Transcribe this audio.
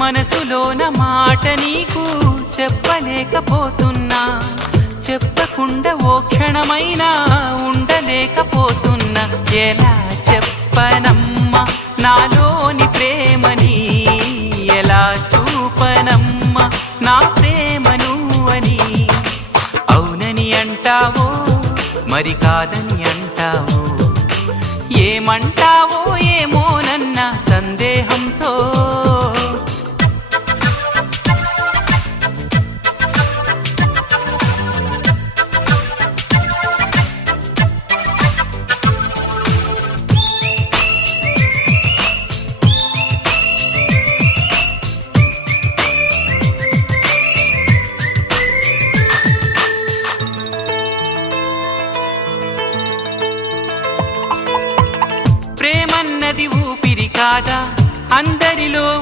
మనసులోన మాట నీకు చెప్పలేకపోతున్నా, చెప్పకుండా ఓ క్షణమైనా ఉండలేకపోతున్నా. ఎలా చెప్పనమ్మా నాలోని ప్రేమని